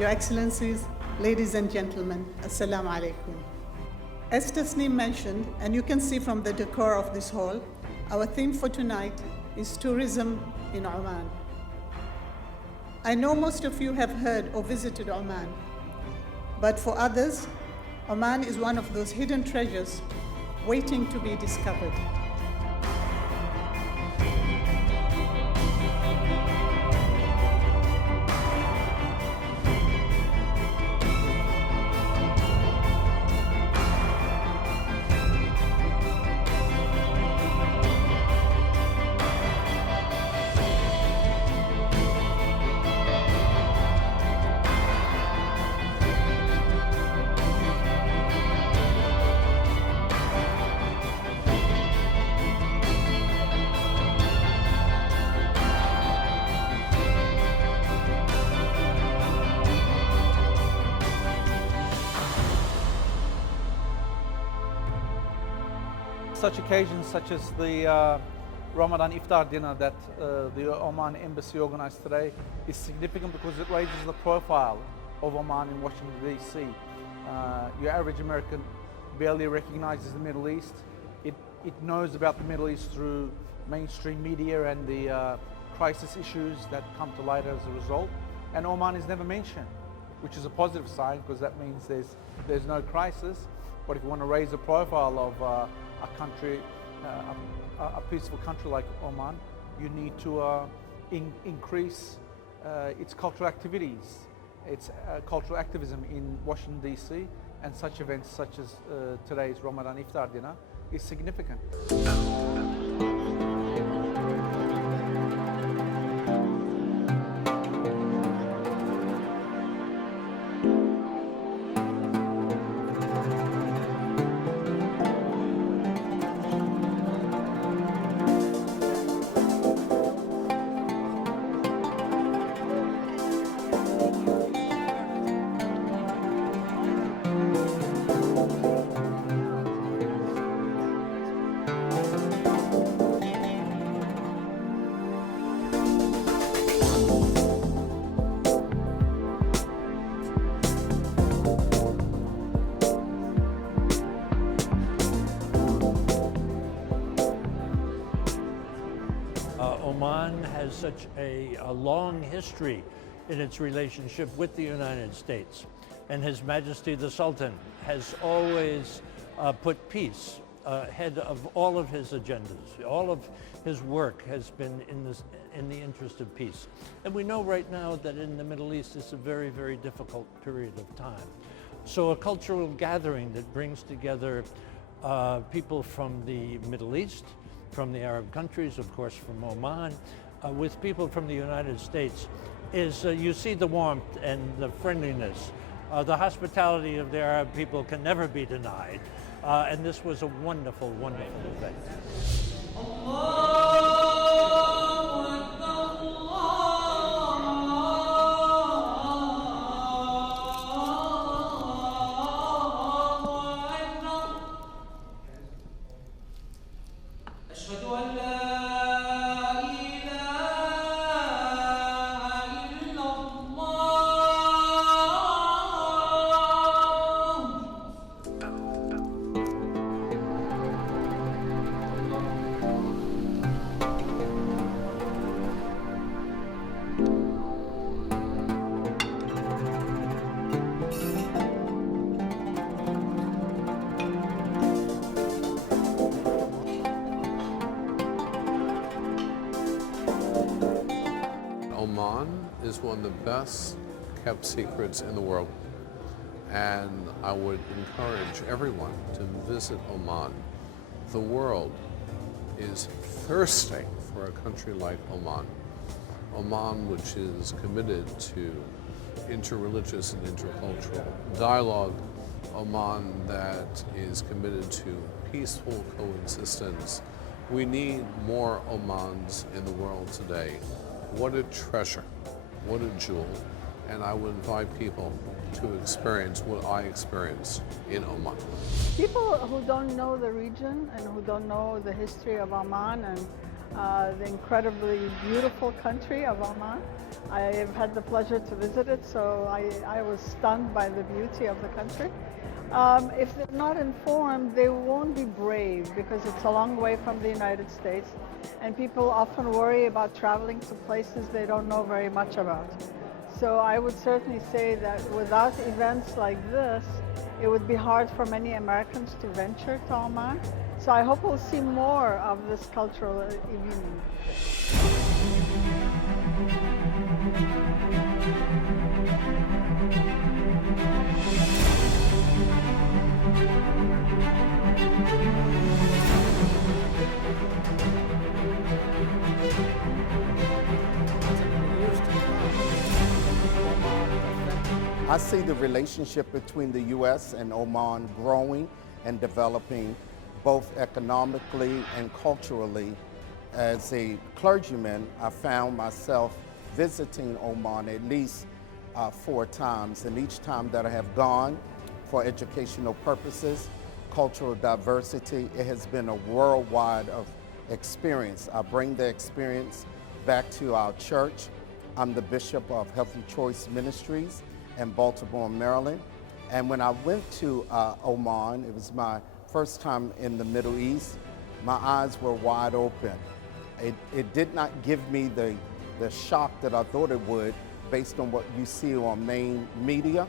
Your Excellencies, ladies and gentlemen, Assalamu alaikum. As Tasneem mentioned, and you can see from the decor of this hall, our theme for tonight is tourism in Oman. I know most of you have heard or visited Oman, but for others, Oman is one of those hidden treasures waiting to be discovered. Such occasions such as the Ramadan Iftar dinner that the Oman Embassy organized today is significant because it raises the profile of Oman in Washington DC. Your average American barely recognizes the Middle East. It knows about the Middle East through mainstream media and the crisis issues that come to light as a result. And Oman is never mentioned, which is a positive sign because that means there's no crisis. But if you want to raise the profile of a country, a peaceful country like Oman, you need to increase its cultural activities, its cultural activism in Washington DC, and such events such as today's Ramadan Iftar dinner is significant. Oman has such a long history in its relationship with the United States. And His Majesty the Sultan has always put peace ahead of all of his agendas. All of his work has been in the interest of peace. And we know right now that in the Middle East it's a very, very difficult period of time. So a cultural gathering that brings together people from the Middle East, from the Arab countries, of course from Oman, with people from the United States, is you see the warmth and the friendliness. The hospitality of the Arab people can never be denied. And this was a wonderful, wonderful event. Oman is one of the best kept secrets in the world, and I would encourage everyone to visit Oman. The world is thirsting for a country like Oman. Oman, which is committed to interreligious and intercultural dialogue. Oman that is committed to peaceful coexistence. We need more Omans in the world today. What a treasure, what a jewel, and I would invite people to experience what I experienced in Oman. People who don't know the region and who don't know the history of Oman and the incredibly beautiful country of Oman I've had the pleasure to visit it, so I was stunned by the beauty of the country. If they're not informed, they won't be brave because it's a long way from the United States, and people often worry about traveling to places they don't know very much about. So I would certainly say that without events like this, it would be hard for many Americans to venture to Oman. So I hope we'll see more of this cultural evening. I see the relationship between the U.S. and Oman growing and developing both economically and culturally. As a clergyman, I found myself visiting Oman at least 4 times, and each time that I have gone for educational purposes, cultural diversity, it has been a worldwide experience. I bring the experience back to our church. I'm the Bishop of Healthy Choice Ministries in Baltimore, Maryland. And when I went to Oman, it was my first time in the Middle East, my eyes were wide open. It did not give me the shock that I thought it would based on what you see on main media,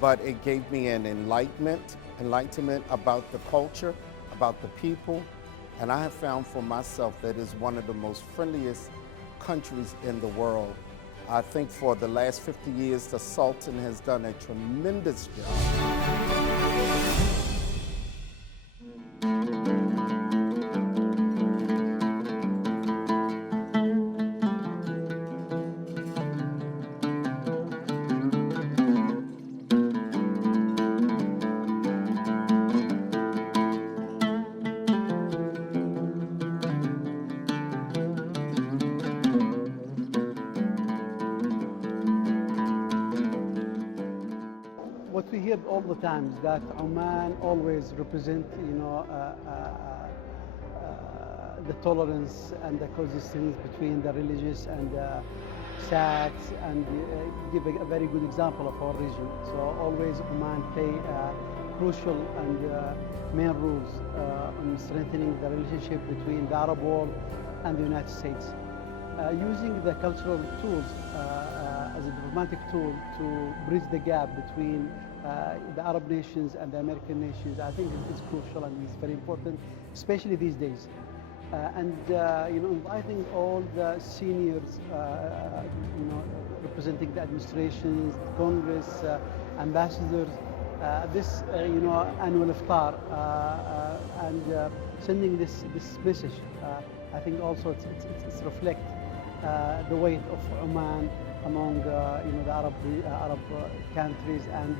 but it gave me an enlightenment about the culture, about the people, and I have found for myself that it's one of the most friendliest countries in the world. I think for the last 50 years, the Sultan has done a tremendous job. What we hear all the time is that Oman always represent, the tolerance and the coexistence between the religious and the sects, and give a very good example of our region. So always Oman play crucial and main roles in strengthening the relationship between the Arab world and the United States. Using the cultural tools as a diplomatic tool to bridge the gap between the Arab nations and the American nations, I think it's crucial and it's very important, especially these days. Inviting all the seniors, representing the administrations, Congress, ambassadors, this annual Iftar, and sending this message. I think also it's reflect the weight of Oman among the Arab countries, and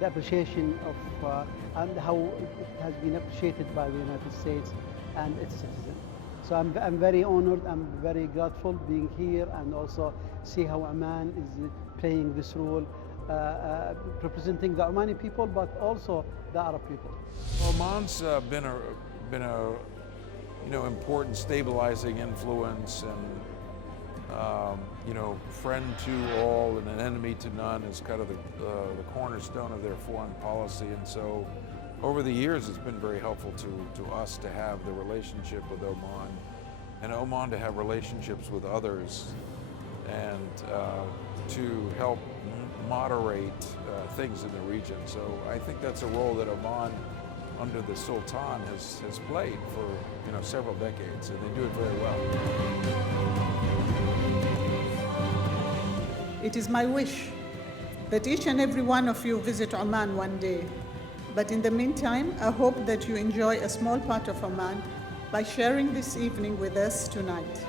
the appreciation of and how it has been appreciated by the United States and its citizens. So I'm very honored, I'm very grateful being here, and also see how Oman is playing this role, representing the Omani people, but also the Arab people. Oman's been a important stabilizing influence, and friend to all and an enemy to none is kind of the cornerstone of their foreign policy. And so over the years, it's been very helpful to us to have the relationship with Oman, and Oman to have relationships with others, and to help moderate things in the region. So I think that's a role that Oman, under the Sultan, has played for several decades, and they do it very well. It is my wish that each and every one of you visit Oman one day. But in the meantime, I hope that you enjoy a small part of Oman by sharing this evening with us tonight.